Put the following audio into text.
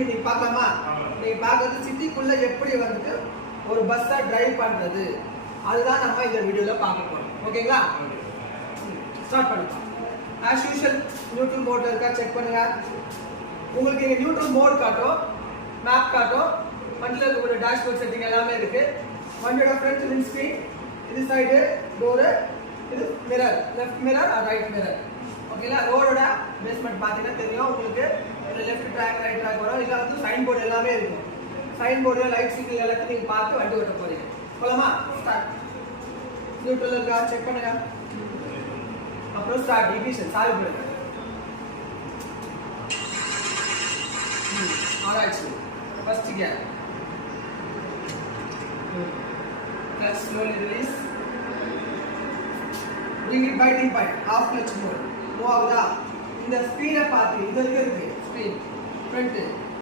நீங்க பார்க்கலாமா? நீங்க பார்க்கறது சிட்டிக்குள்ள எப்படி வந்து ஒரு பஸ்ஸை டிரைவ் பண்றது, அதுதான் நம்ம இந்த வீடியோல பார்க்க போறோம். ஓகேங்களா? ஸ்டார்ட் பண்ணலாம். ஆஸ் யூஷுவல் நியூட்ரல் மோட்ல இருக்கா செக் பண்ணுங்க. உங்களுக்கு இங்க நியூட்ரல் மோட் காட்டும், மேப் காட்டும், வண்டியில இருக்கக்கூடிய டேஷ்போர்ட் செட்டிங் எல்லாமே இருக்கு. வண்டியோட ஃப்ரண்ட் விண்ட்ஸ்கிரீன், இது சைடு டோர், இது mirror, left mirror or right mirror. ஓகேங்களா? ரோடோட பேஸ்மெண்ட் பார்த்தீங்கன்னா தெரியும் உங்களுக்கு. இந்த லெஃப்ட் ட்ராக் ரைட் ட்ராக் வரும். இதில் வந்து சைன் போர்டு எல்லாமே இருக்கும். சைன் போர்டு லைட் சிக்னல் எல்லாத்தையும் நீங்கள் பார்த்து வண்டி ஓட்ட போறீங்க. போலாமா? ஸ்டார்ட். நியூட்ரல் இருக்கா செக் பண்ணுங்க. அப்புறம் ஸ்டார்ட். இகிஷன் சால்வ் பண்ணுங்க. ஆராய்ச்சி. First gear. Clutch slowly release. Bring it biting point. Half clutch mode. Move ஆகுதா? இந்த ஸ்பீடை பார்த்து இது இருக்கு ஸ்பீட் ஃப்ரண்ட்